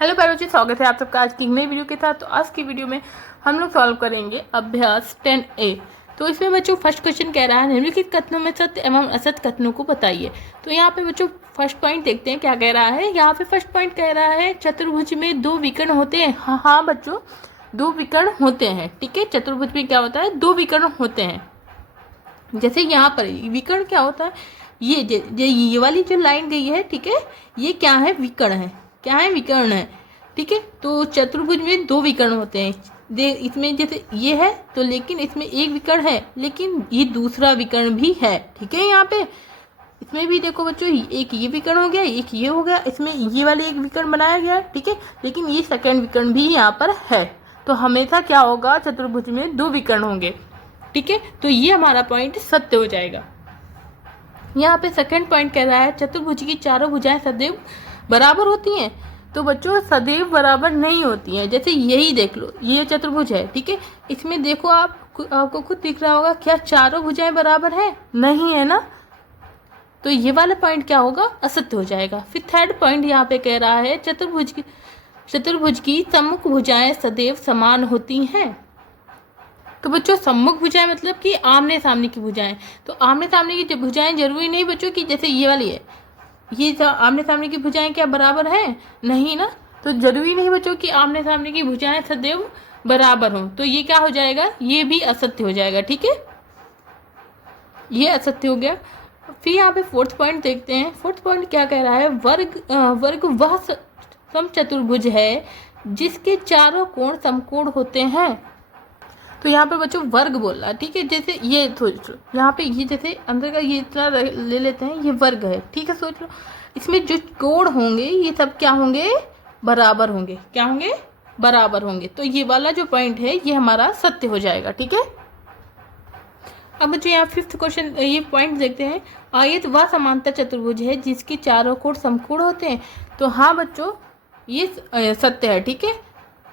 Hello बच्चों, स्वागत है आप सबका आज की नई वीडियो के साथ। तो आज की वीडियो में हम लोग सॉल्व करेंगे अभ्यास 10A। तो इसमें बच्चों फर्स्ट क्वेश्चन कह रहा है निम्नलिखित कथनों में सत्य एवं असत्य कथनों को बताइए। तो यहाँ पे बच्चों फर्स्ट पॉइंट देखते हैं क्या कह रहा है। यहाँ पे फर्स्ट पॉइंट कह रहा है चतुर्भुज में दो विकर्ण होते हैं। हाँ बच्चों, दो विकर्ण होते हैं। ठीक है, चतुर्भुज में क्या होता है, दो विकर्ण होते हैं। जैसे यहाँ पर विकर्ण क्या होता है, ये वाली जो लाइन गई है, ठीक है, ये क्या है, विकर्ण है। क्या है, विकर्ण है। ठीक है, तो चतुर्भुज में दो विकर्ण होते हैं। इसमें जैसे ये है तो लेकिन इसमें एक विकर्ण है, लेकिन ये दूसरा विकर्ण भी है। ठीक है, यहाँ पे इसमें भी देखो बच्चों, एक ये विकर्ण हो गया, एक ये हो गया, इसमें ये वाले एक विकर्ण बनाया गया। ठीक है, लेकिन ये सेकंड विकर्ण भी यहाँ पर है। तो हमेशा क्या होगा, चतुर्भुज में दो विकर्ण होंगे। ठीक है, तो ये हमारा पॉइंट सत्य हो जाएगा। यहाँ पे सेकंड पॉइंट कह रहा है चतुर्भुज की चारों भुजाएं सदैव बराबर होती हैं। तो बच्चों सदैव बराबर नहीं होती हैं। जैसे यही देख लो, ये चतुर्भुज है, ठीक है, इसमें देखो आपको खुद दिख रहा होगा, क्या चारों भुजाएं बराबर है? नहीं है ना। तो ये वाला पॉइंट क्या होगा, असत्य हो जाएगा। फिर थर्ड पॉइंट यहाँ पे कह रहा है चतुर्भुज की सम्मुख भुजाएं सदैव समान होती हैं। तो बच्चों सम्मुख भुजाएं मतलब कि आमने सामने की भुजाएं। तो आमने सामने की भुजाएं जरूरी नहीं बच्चों कि जैसे ये वाली है, ये आमने सामने की भुजाएं क्या बराबर है? नहीं ना। तो जरूरी नहीं बच्चों कि आमने सामने की भुजाएं सदैव बराबर हों। तो ये क्या हो जाएगा, ये भी असत्य हो जाएगा। ठीक है, ये असत्य हो गया। फिर यहाँ पे फोर्थ पॉइंट देखते हैं। फोर्थ पॉइंट क्या कह रहा है, वर्ग वह समचतुर्भुज है जिसके चारों कोण समकोण होते हैं। तो यहाँ पर बच्चों वर्ग बोल रहा है। ठीक है, जैसे ये सोच लो, यहाँ पे ये जैसे अंदर का ये इतना ले लेते हैं, ये वर्ग है। ठीक है, सोच लो इसमें जो कोण होंगे ये सब क्या होंगे, बराबर होंगे। क्या होंगे, बराबर होंगे। तो ये वाला जो पॉइंट है ये हमारा सत्य हो जाएगा। ठीक है, अब बच्चों यहाँ फिफ्थ क्वेश्चन ये पॉइंट देखते हैं। आयत वह समांतर चतुर्भुज है जिसके चारों कोण समकोण होते हैं। तो हाँ बच्चों, ये सत्य है। ठीक है,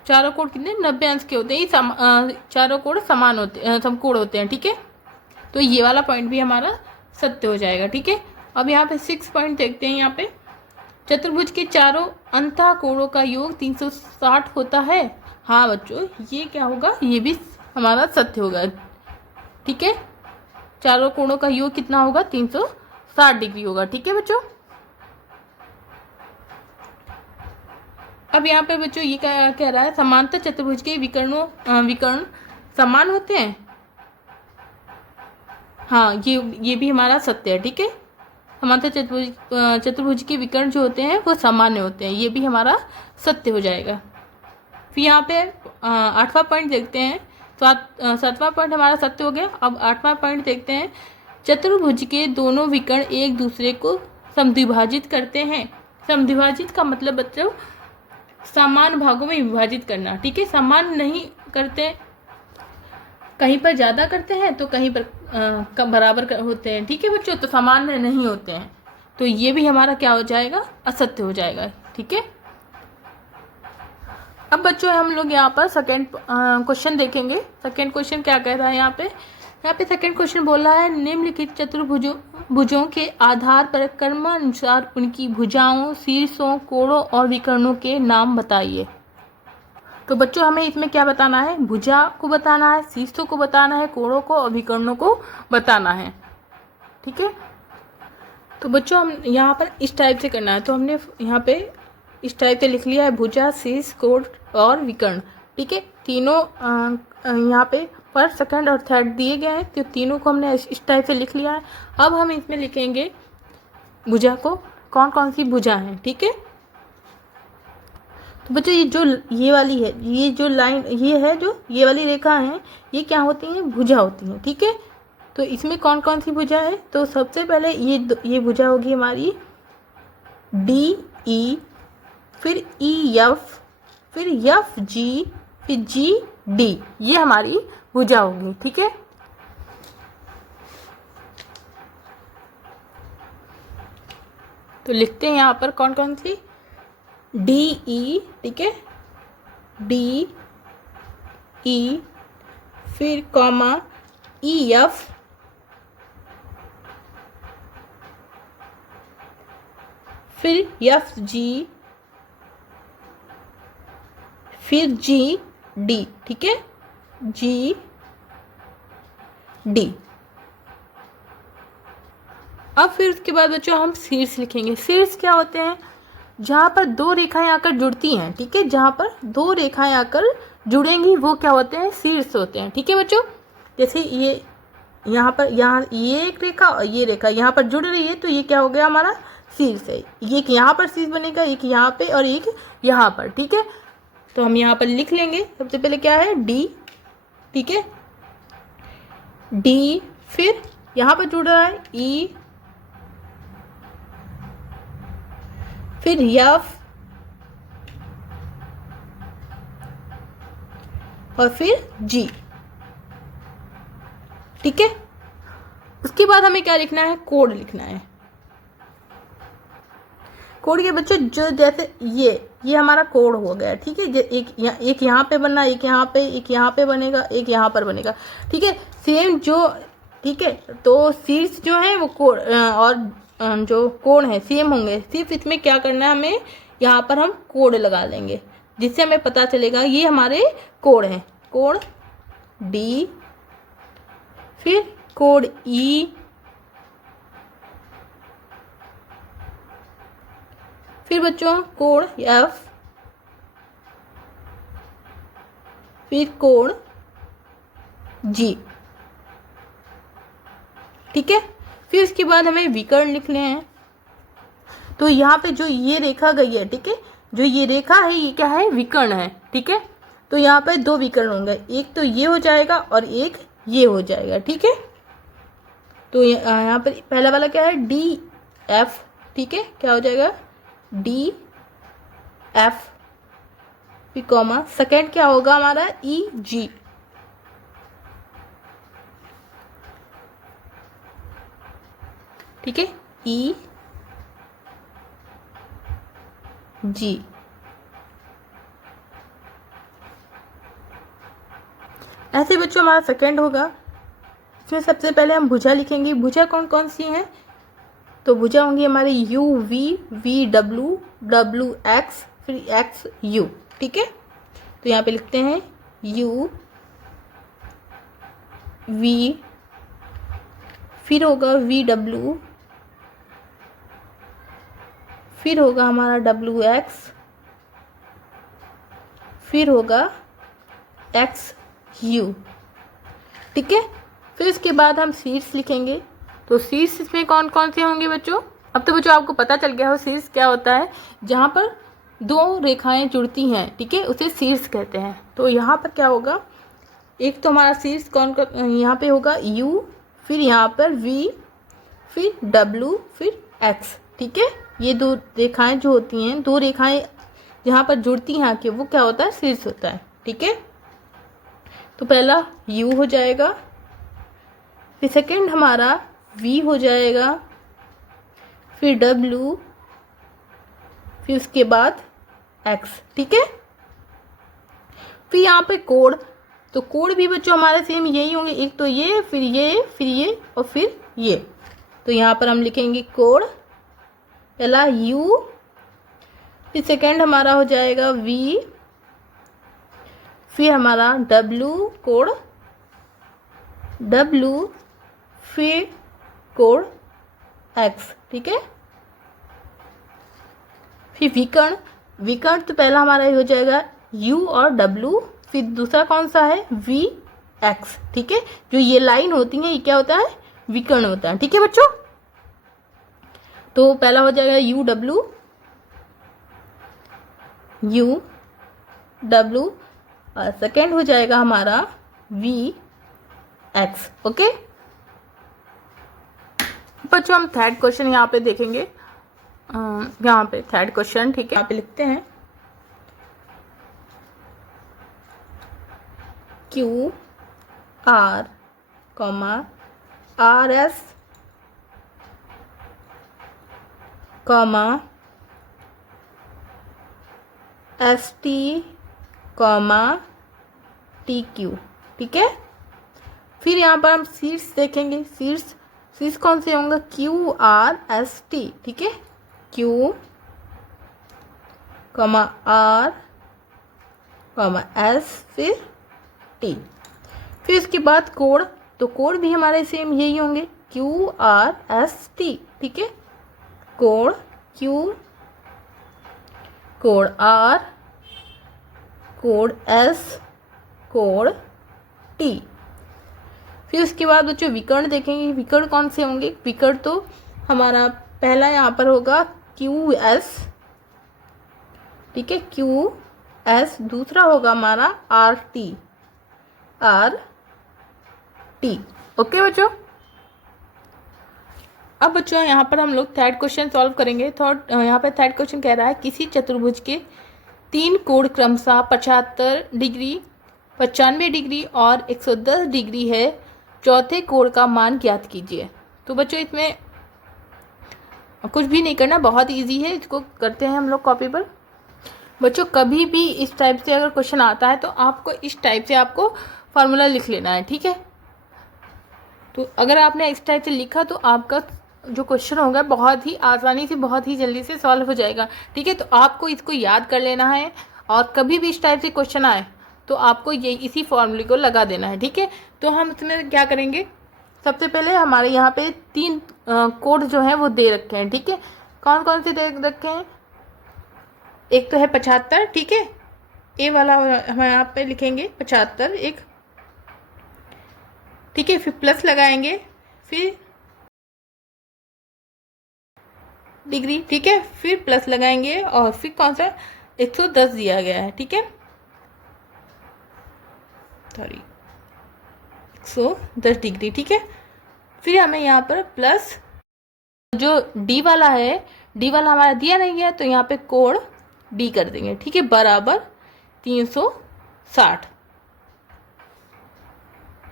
चारों कोण कितने, 90 अंश के होते हैं। ये चारों कोण समान होते, समकोण होते हैं। ठीक है, तो ये वाला पॉइंट भी हमारा सत्य हो जाएगा। ठीक है, अब यहाँ पे 6 पॉइंट देखते हैं। यहाँ पे चतुर्भुज के चारों अंतः कोणों का योग 360 होता है। हाँ बच्चों, ये क्या होगा, ये भी हमारा सत्य होगा। ठीक है, चारों कोणों का योग कितना होगा, 360 डिग्री होगा। ठीक है बच्चों, अब यहाँ पे बच्चों ये क्या कह रहा है, समांतर चतुर्भुज के विकर्ण समान होते हैं। हाँ, ये भी हमारा सत्य है। ठीक है, समांतर चतुर्भुज के विकर्ण जो होते हैं वो सामान्य होते हैं। ये भी हमारा सत्य हो जाएगा। फिर यहाँ पे 8वां पॉइंट देखते हैं। 7वां पॉइंट हमारा सत्य हो गया। अब 8वां पॉइंट देखते हैं। चतुर्भुज के दोनों विकर्ण एक दूसरे को समद्विभाजित करते हैं। समद्विभाजित का मतलब बच्चों समान भागों में विभाजित करना। ठीक है, समान नहीं करते, कहीं पर ज़्यादा करते हैं तो कहीं पर कम बराबर होते हैं। ठीक है बच्चों, तो समान नहीं होते हैं। तो ये भी हमारा क्या हो जाएगा, असत्य हो जाएगा। ठीक है, अब बच्चों हम लोग यहाँ पर सेकंड क्वेश्चन देखेंगे। सेकंड क्वेश्चन क्या कह रहा है, यहाँ पे सेकंड क्वेश्चन बोल रहा है निम्नलिखित चतुर्भुजों के आधार पर क्रमानुसार उनकी भुजाओं, शीर्षों, कोणों और विकर्णों के नाम बताइए। तो बच्चों हमें इसमें क्या बताना है, भुजा को बताना है, शीर्षों को बताना है, कोणों को और विकर्णों को बताना है। ठीक है, तो बच्चों हम यहाँ पर इस टाइप से करना है। तो हमने यहाँ पे इस टाइप से लिख लिया है, भुजा, शीर्ष, कोण और विकर्ण। ठीक है, तीनों यहाँ पे फर्स्ट, सेकंड और थर्ड दिए गए हैं। तो तीनों को हमने इस टाइप से लिख लिया है। अब हम इसमें लिखेंगे भुजा को, कौन कौन सी भुजा हैं। ठीक है, तो बच्चों ये वाली है, ये जो लाइन ये है, जो ये वाली रेखा है, ये क्या होती हैं, भुजा होती हैं। ठीक है, तो इसमें कौन कौन सी भुजा है, तो सबसे पहले ये भुजा होगी हमारी DE, फिर EF, फिर FG, फिर GD, ये हमारी भुजा होगी। ठीक है, तो लिखते हैं यहाँ पर कौन कौन सी, DE, ठीक है, DE, फिर कॉमा EF, फिर FG, फिर जी डी, ठीक है, जी डी। अब फिर उसके बाद बच्चों हम शीर्ष लिखेंगे। शीर्ष क्या होते हैं? जहाँ पर दो रेखाएं आकर जुड़ती हैं, ठीक है, जहाँ पर दो रेखाएं आकर जुड़ेंगी वो क्या होते हैं? शीर्ष होते हैं, ठीक है बच्चों। जैसे ये यहाँ पर, यहाँ ये एक रेखा और ये रेखा यहाँ पर जुड़ रही है, तो ये क्या हो गया? हमारा शीर्ष है। ये एक यहाँ पर शीर्ष बनेगा, एक यहाँ पे और एक यहाँ पर, ठीक है। तो हम यहाँ पर लिख लेंगे। सबसे पहले क्या है? डी, ठीक है, डी। फिर यहाँ पर जुड़ रहा है ई, फिर एफ और फिर जी, ठीक है। उसके बाद हमें क्या लिखना है? कोड लिखना है। कोड के बच्चों जो जैसे ये हमारा कोड हो गया, ठीक है। एक यहाँ पे बनना, एक यहाँ पे, एक यहाँ पे बनेगा, एक यहाँ पर बनेगा, ठीक है, सेम जो, ठीक है। तो शीर्ष जो है वो कोड और जो कोण है सेम होंगे, सिर्फ इसमें क्या करना है हमें? यहाँ पर हम कोड लगा लेंगे, जिससे हमें पता चलेगा ये हमारे कोड हैं। कोड डी, फिर कोड ई, फिर बच्चों कोड एफ, फिर कोड जी, ठीक है। फिर उसके बाद हमें विकर्ण लिखने हैं। तो यहाँ पे जो ये रेखा गई है, ठीक है, जो ये रेखा है ये क्या है? विकर्ण है, ठीक है। तो यहाँ पे दो विकर्ण होंगे, एक तो ये हो जाएगा और एक ये हो जाएगा, ठीक है। तो यहाँ पर पहला वाला क्या है? डी एफ, ठीक है, क्या हो जाएगा? डी एफ, फिर कॉमा, सेकेंड क्या होगा हमारा? ई जी, ठीक है, ई जी। ऐसे बच्चों हमारा सेकेंड होगा। इसमें सबसे पहले हम भुजा लिखेंगे। भुजा कौन कौन सी हैं? तो भुजा होंगी हमारी U V, V W, W X, फिर एक्स यू, ठीक है। तो यहाँ पे लिखते हैं यू वी, फिर होगा वी डब्ल्यू, फिर होगा हमारा डब्ल्यू एक्स, फिर होगा एक्स यू, ठीक है। फिर इसके बाद हम शीर्ष लिखेंगे। तो शीर्ष इसमें कौन कौन से होंगे बच्चों? अब तो बच्चों आपको पता चल गया हो शीर्ष क्या होता है। जहाँ पर दो रेखाएं जुड़ती हैं, ठीक है, उसे शीर्ष कहते हैं। तो यहाँ पर क्या होगा? एक तो हमारा शीर्ष कौन यहाँ पे होगा यू, फिर यहाँ पर वी, फिर डब्ल्यू, फिर एक्स, ठीक है। ये दो रेखाएं जो होती हैं, दो रेखाएं जहाँ पर जुड़ती हैं आके, वो क्या होता है? शीर्ष होता है, ठीक है। तो पहला यू हो जाएगा, फिर सेकेंड हमारा वी हो जाएगा, फिर डब्ल्यू, फिर उसके बाद एक्स, ठीक है। फिर यहाँ पे कोड, तो कोड भी बच्चों हमारे सेम यही होंगे, एक तो ये, फिर ये, फिर ये और फिर ये। तो यहाँ पर हम लिखेंगे कोड, पहला यू, फिर सेकेंड हमारा हो जाएगा वी, फिर हमारा डब्ल्यू, कोड डब्ल्यू, फिर कोड एक्स, ठीक है। फिर विकर्ण, विकर्ण तो पहला हमारा हो जाएगा यू और डब्ल्यू, फिर दूसरा कौन सा है? वी एक्स, ठीक है। जो ये लाइन होती है ये क्या होता है? विकर्ण होता है, ठीक है बच्चों। तो पहला हो जाएगा यू डब्ल्यू, यू डब्ल्यू, और सेकेंड हो जाएगा हमारा वी एक्स, ओके। बच्चों हम थर्ड क्वेश्चन यहाँ पे देखेंगे। यहाँ पे थर्ड क्वेश्चन, ठीक है, यहाँ पे लिखते हैं Q R comma R S comma S T comma T Q, ठीक है। फिर यहाँ पर हम शीर्ष देखेंगे। शीर्ष, शीर्ष कौन से होंगे? क्यू आर एस टी, ठीक है, Q comma R comma S फिर टी। फिर उसके बाद कोड, तो कोड भी हमारे सेम यही होंगे क्यू आर एस टी। ठीक है, code Q, code R, code S, code T. फिर उसके बाद बच्चों विकर्ण देखेंगे, विकर्ण कौन से होंगे। विकर्ण तो हमारा पहला यहाँ पर होगा क्यू एस, ठीक है, क्यू एस। दूसरा होगा हमारा R T, R T. Okay बच्चों, अब बच्चों यहाँ पर हम लोग थर्ड क्वेश्चन सॉल्व करेंगे। यहाँ पर थर्ड क्वेश्चन कह रहा है किसी चतुर्भुज के 3 कोण क्रमशः 75 डिग्री, 95 डिग्री और 110 डिग्री है, चौथे कोण का मान ज्ञात कीजिए। तो बच्चों इसमें कुछ भी नहीं करना, बहुत इजी है, इसको करते हैं हम लोग कॉपी पर। बच्चों कभी भी इस टाइप से अगर क्वेश्चन आता है तो आपको इस टाइप से आपको फार्मूला लिख लेना है, ठीक है। तो अगर आपने इस टाइप से लिखा तो आपका जो क्वेश्चन होगा बहुत ही आसानी से, बहुत ही जल्दी से सॉल्व हो जाएगा, ठीक है। तो आपको इसको याद कर लेना है और कभी भी इस टाइप से क्वेश्चन आए तो आपको ये इसी फॉर्मूले को लगा देना है, ठीक है। तो हम इसमें क्या करेंगे, सबसे पहले हमारे यहाँ पे 3 कोड जो हैं वो दे रखे हैं, ठीक है। कौन कौन से दे रखे हैं, एक तो है 75, ठीक है, ए वाला हम यहाँ पे लिखेंगे 75 एक, ठीक है। फिर प्लस लगाएंगे, फिर डिग्री, ठीक है, फिर प्लस लगाएंगे और फिर कौन सा 110 दिया गया है, ठीक है, सॉरी 110 डिग्री, ठीक है। फिर हमें यहाँ पर प्लस जो डी वाला है, डी वाला हमारा दिया नहीं है तो यहाँ पे कोण डी कर देंगे, ठीक है, बराबर 360।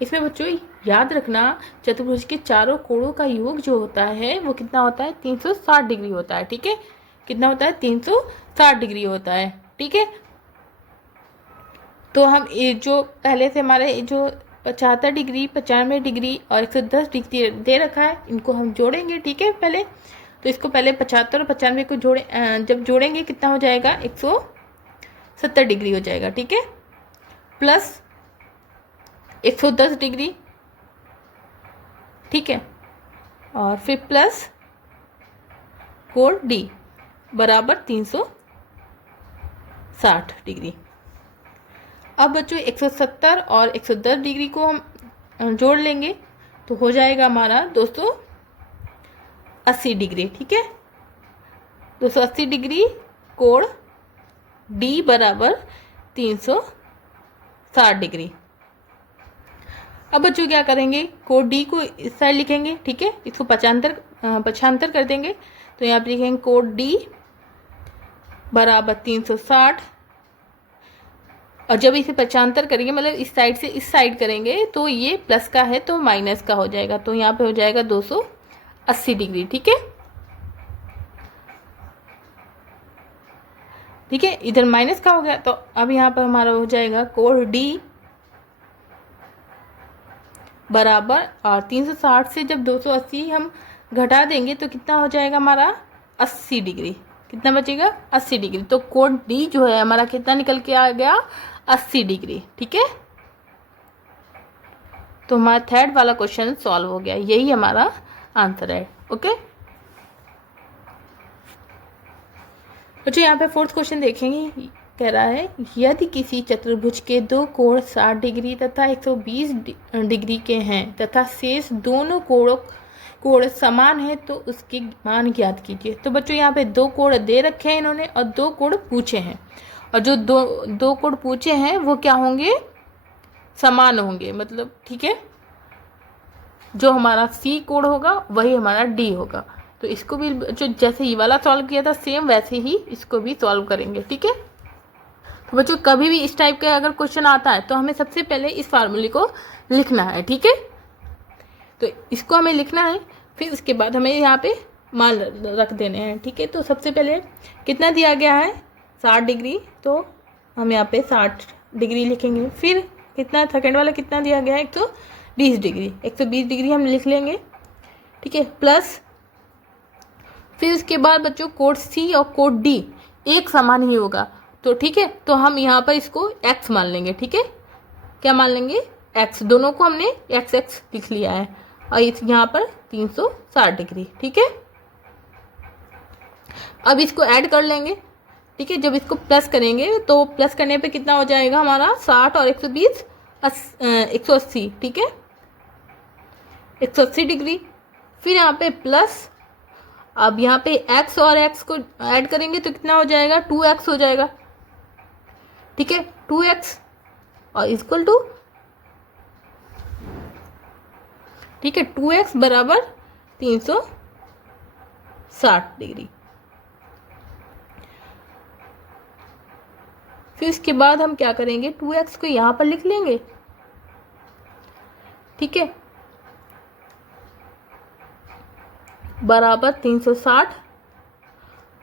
इसमें बच्चों याद रखना चतुर्भुज के चारों कोणों का योग जो होता है वो कितना होता है, 360 डिग्री होता है, ठीक है। कितना होता है, 360 डिग्री होता है, ठीक है। तो हम ये जो पहले से हमारे जो 75 डिग्री, 95 डिग्री और 110 डिग्री दे रखा है, इनको हम जोड़ेंगे, ठीक है। पहले तो इसको पहले 75 और 95 को जोड़े, जब जोड़ेंगे कितना हो जाएगा, 170 डिग्री हो जाएगा, ठीक है, प्लस 110 डिग्री, ठीक है, और फिर प्लस कोण डी बराबर 360 डिग्री। अब बच्चों 170 और 110 डिग्री को हम जोड़ लेंगे तो हो जाएगा हमारा 280 डिग्री, ठीक है। 280 डिग्री कोण डी बराबर 360 डिग्री। अब बच्चों क्या करेंगे, कोण डी को इस साइड लिखेंगे, ठीक है, इसको 75 कर देंगे तो यहाँ पे लिखेंगे कोण डी बराबर 360, और जब इसे 75 करेंगे मतलब इस साइड से इस साइड करेंगे तो ये प्लस का है तो माइनस का हो जाएगा, तो यहाँ पे हो जाएगा 280 डिग्री, ठीक है, ठीक है। इधर माइनस का हो गया तो अब यहाँ पर हमारा हो जाएगा कोण डी बराबर, और 360 से जब 280 हम घटा देंगे तो कितना हो जाएगा हमारा 80 डिग्री, कितना बचेगा 80 डिग्री। तो कोण डी जो है हमारा कितना निकल के आ गया, 80 डिग्री, ठीक है। तो हमारा थर्ड वाला क्वेश्चन सॉल्व हो गया, यही हमारा आंसर है, ओके। तो यहाँ पे फोर्थ क्वेश्चन देखेंगे, कह रहा है यदि किसी चतुर्भुज के 2 कोण 60 डिग्री तथा 120 डिग्री के हैं तथा शेष दोनों कोण समान है तो उसके मान ज्ञात कीजिए। तो बच्चों यहाँ पे 2 कोण दे रखे हैं इन्होंने और 2 कोण पूछे हैं, और जो दो कोण पूछे हैं वो क्या होंगे, समान होंगे, मतलब ठीक है, जो हमारा सी कोण होगा वही हमारा डी होगा। तो इसको भी जो जैसे ये वाला सॉल्व किया था सेम वैसे ही इसको भी सॉल्व करेंगे, ठीक है। तो बच्चों कभी भी इस टाइप का अगर क्वेश्चन आता है तो हमें सबसे पहले इस फार्मूले को लिखना है, ठीक है। तो इसको हमें लिखना है, फिर उसके बाद हमें यहाँ पे मान रख देने हैं, ठीक है। तो सबसे पहले कितना दिया गया है, 60 डिग्री, तो हम यहाँ पे 60 डिग्री लिखेंगे। फिर कितना सेकेंड वाला कितना दिया गया है, 120 डिग्री, 120 डिग्री हम लिख लेंगे, ठीक है, प्लस फिर उसके बाद बच्चों कोण सी और कोण डी एक समान ही होगा तो ठीक है, तो हम यहाँ पर इसको x मान लेंगे। ठीक है, क्या मान लेंगे? x। दोनों को हमने x x लिख लिया है और इस यहाँ पर 360 डिग्री। ठीक है, अब इसको ऐड कर लेंगे। ठीक है, जब इसको प्लस करेंगे तो प्लस करने पे कितना हो जाएगा हमारा? 60 और 120 180। ठीक है, 180 डिग्री। फिर यहाँ पे प्लस, अब यहाँ पे x और x को ऐड करेंगे तो कितना हो जाएगा? 2x हो जाएगा। ठीक है, 2x और इक्वल टू, ठीक है, 2x बराबर 360 डिग्री। फिर इसके बाद हम क्या करेंगे? 2x को यहाँ पर लिख लेंगे। ठीक है, बराबर 360,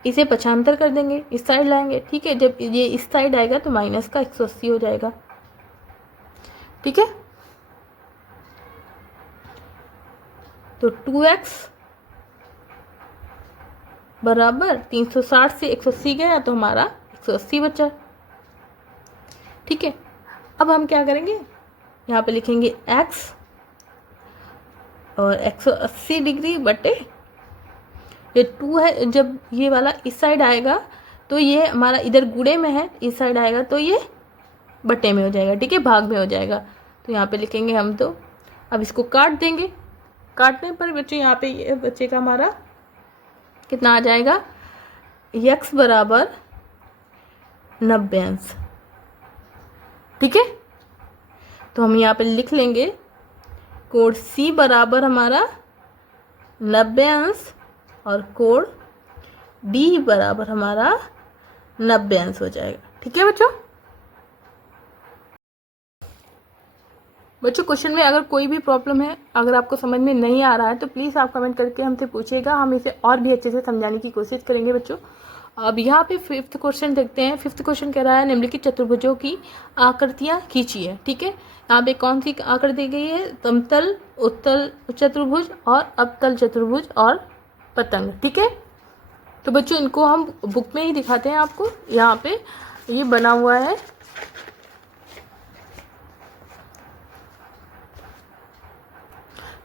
इसे 75 कर देंगे, इस साइड लाएंगे। ठीक है, जब ये इस साइड आएगा तो माइनस का 180 हो जाएगा। ठीक है, तो 2x बराबर 360 से 180 गया तो हमारा 180 बचा। ठीक है, अब हम क्या करेंगे? यहाँ पे लिखेंगे x और 180 डिग्री बटे ये 2 है, जब ये वाला इस साइड आएगा तो ये हमारा इधर गुणे में है, इस साइड आएगा तो ये बटे में हो जाएगा। ठीक है, भाग में हो जाएगा। तो यहाँ पे लिखेंगे हम, तो अब इसको काट देंगे। काटने पर बच्चे यहाँ पे ये बच्चे का हमारा कितना आ जाएगा? x बराबर 90 अंश। ठीक है, तो हम यहाँ पे लिख लेंगे कोण C बराबर हमारा 90 अंश और कोण D बराबर हमारा 90 अंश हो जाएगा। ठीक है बच्चों, क्वेश्चन में अगर कोई भी प्रॉब्लम है, अगर आपको समझ में नहीं आ रहा है तो प्लीज़ आप कमेंट करके हमसे पूछिएगा, हम इसे और भी अच्छे से समझाने की कोशिश करेंगे बच्चों। अब यहाँ पे 5th क्वेश्चन देखते हैं। 5th क्वेश्चन कह रहा है निम्नलिखित चतुर्भुजों की आकृतियाँ खींचिए। ठीक है, यहाँ पे कौन सी आकृति दी गई है? समतल, उत्तल चतुर्भुज और अवतल चतुर्भुज और पतंग। ठीक है, तो बच्चों इनको हम बुक में ही दिखाते हैं आपको। यहाँ पे ये बना हुआ है।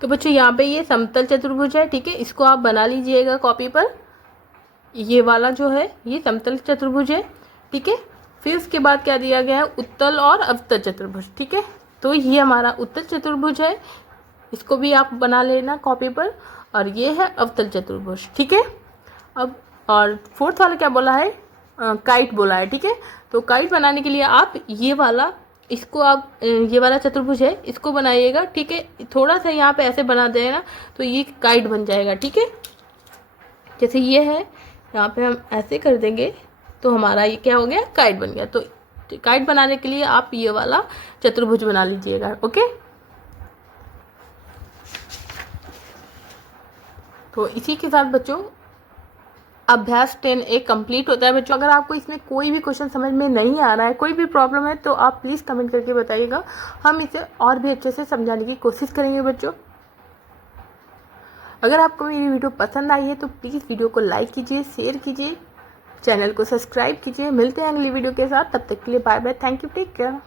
तो बच्चों यहाँ पे ये समतल चतुर्भुज है। ठीक है, इसको आप बना लीजिएगा कॉपी पर। ये वाला जो है ये समतल चतुर्भुज है। ठीक है, फिर उसके बाद क्या दिया गया है? उत्तल और अवतल चतुर्भुज। ठीक है, तो ये हमारा उत्तल चतुर्भुज है, इसको भी आप बना लेना कॉपी पर। और ये है अवतल चतुर्भुज। ठीक है, अब और 4th वाला क्या बोला है? काइट बोला है। ठीक है, तो काइट बनाने के लिए आप ये वाला, इसको आप ये वाला चतुर्भुज है इसको बनाइएगा। ठीक है, थोड़ा सा यहाँ पे ऐसे बना देना तो ये काइट बन जाएगा। ठीक है, जैसे ये है, यहाँ पे हम ऐसे कर देंगे तो हमारा ये क्या हो गया? काइट बन गया। तो काइट बनाने के लिए आप ये वाला चतुर्भुज बना लीजिएगा। ओके, तो इसी के साथ बच्चों अभ्यास 10A कंप्लीट होता है। बच्चों अगर आपको इसमें कोई भी क्वेश्चन समझ में नहीं आ रहा है, कोई भी प्रॉब्लम है, तो आप प्लीज़ कमेंट करके बताइएगा, हम इसे और भी अच्छे से समझाने की कोशिश करेंगे बच्चों। अगर आपको मेरी वीडियो पसंद आई है तो प्लीज़ वीडियो को लाइक कीजिए, शेयर कीजिए, चैनल को सब्सक्राइब कीजिए। मिलते हैं अगली वीडियो के साथ, तब तक के लिए bye bye, thank you, take care.